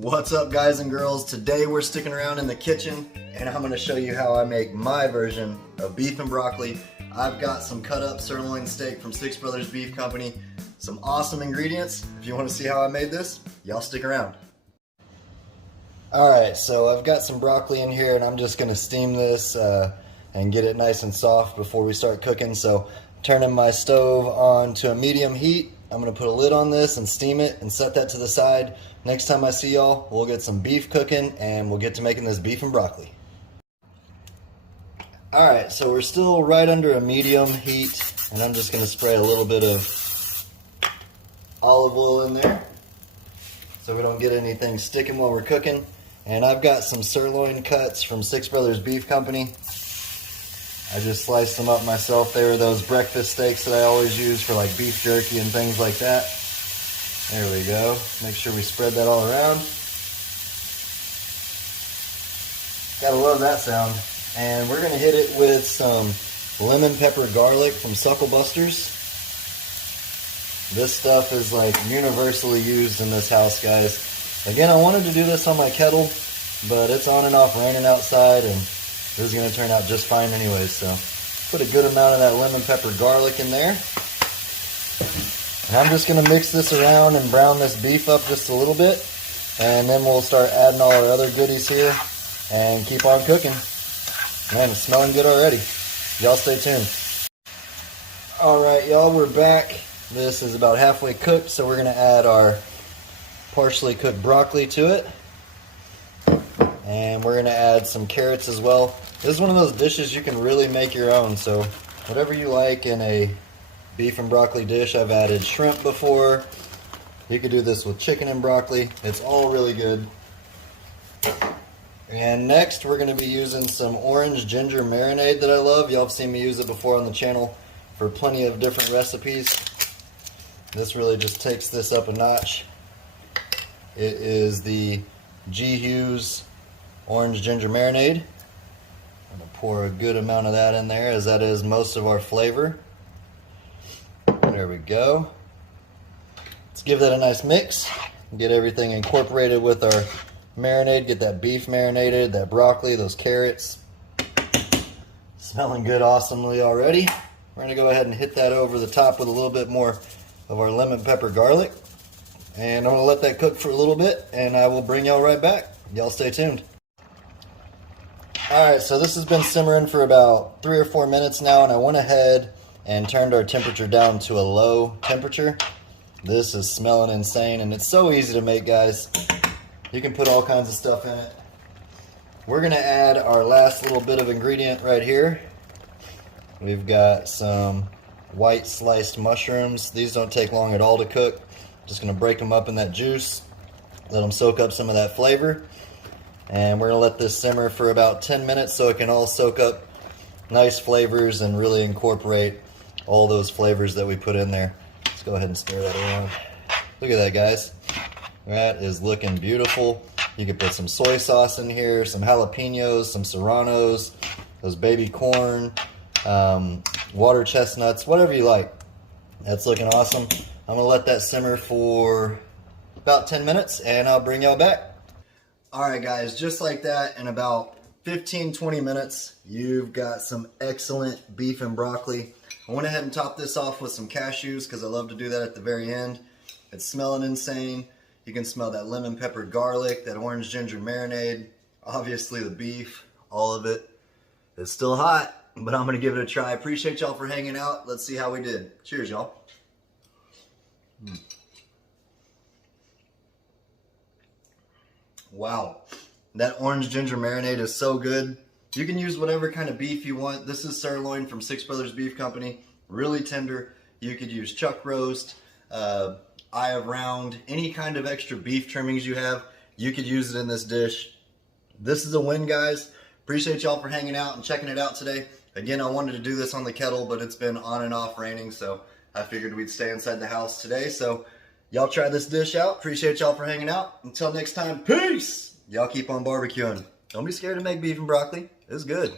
What's up, guys and girls? Today we're sticking around in the kitchen and I'm going to show you how I make my version of beef and broccoli. I've got some cut up sirloin steak from Six Brothers Beef Company, some awesome ingredients. If you want to see how I made this, y'all stick around. Alright, so I've got some broccoli in here and I'm just going to steam this and get it nice and soft before we start cooking. So turning my stove on to a medium heat. I'm going to put a lid on this and steam it and set that to the side. Next time I see y'all, we'll get some beef cooking and we'll get to making this beef and broccoli. Alright, so we're still right under a medium heat and I'm just going to spray a little bit of olive oil in there so we don't get anything sticking while we're cooking. And I've got some sirloin cuts from Six Brothers Beef Company. I just sliced them up myself. They were those breakfast steaks that I always use for like beef jerky and things like that. There we go. Make sure we spread that all around. Gotta love that sound. And we're gonna hit it with some lemon pepper garlic from Suckle Busters. This stuff is like universally used in this house, guys. Again, I wanted to do this on my kettle, but it's on and off raining outside and this is going to turn out just fine anyways. So put a good amount of that lemon pepper garlic in there. And I'm just going to mix this around and brown this beef up just a little bit. And then we'll start adding all our other goodies here and keep on cooking. Man, it's smelling good already. Y'all stay tuned. Alright, y'all, we're back. This is about halfway cooked, so we're going to add our partially cooked broccoli to it. And we're going to add some carrots as well. This is one of those dishes you can really make your own, so whatever you like in a beef and broccoli dish. I've added shrimp before. You could do this with chicken and broccoli. It's all really good. And next we're going to be using some orange ginger marinade that I love. Y'all have seen me use it before on the channel for plenty of different recipes. This really just takes this up a notch. It is the G. Hughes orange ginger marinade. I'm going to pour a good amount of that in there, as that is most of our flavor. There we go. Let's give that a nice mix. Get everything incorporated with our marinade. Get that beef marinated, that broccoli, those carrots. Smelling good awesomely already. We're going to go ahead and hit that over the top with a little bit more of our lemon pepper garlic. And I'm going to let that cook for a little bit and I will bring y'all right back. Y'all stay tuned. Alright, so this has been simmering for about 3 or 4 minutes now, and I went ahead and turned our temperature down to a low temperature. This is smelling insane, and it's so easy to make, guys. You can put all kinds of stuff in it. We're going to add our last little bit of ingredient right here. We've got some white sliced mushrooms. These don't take long at all to cook. Just going to break them up in that juice, let them soak up some of that flavor. And we're going to let this simmer for about 10 minutes so it can all soak up nice flavors and really incorporate all those flavors that we put in there. Let's go ahead and stir that around. Look at that, guys. That is looking beautiful. You could put some soy sauce in here, some jalapenos, some serranos, those baby corn, water chestnuts, whatever you like. That's looking awesome. I'm going to let that simmer for about 10 minutes and I'll bring y'all back. Alright guys, just like that, in about 15-20 minutes, you've got some excellent beef and broccoli. I went ahead and topped this off with some cashews because I love to do that at the very end. It's smelling insane. You can smell that lemon pepper garlic, that orange ginger marinade, obviously the beef, all of it. It's still hot, but I'm going to give it a try. Appreciate y'all for hanging out. Let's see how we did. Cheers, y'all. Wow, that orange ginger marinade is so good. You can use whatever kind of beef you want. This is sirloin from Six Brothers Beef Company, really tender. You could use chuck roast, eye of round, any kind of extra beef trimmings you have, you could use it in this dish. This is a win, guys. Appreciate y'all for hanging out and checking it out today. Again, I wanted to do this on the kettle, but it's been on and off raining, so I figured we'd stay inside the house today. So y'all try this dish out. Appreciate y'all for hanging out. Until next time, peace! Y'all keep on barbecuing. Don't be scared to make beef and broccoli. It's good.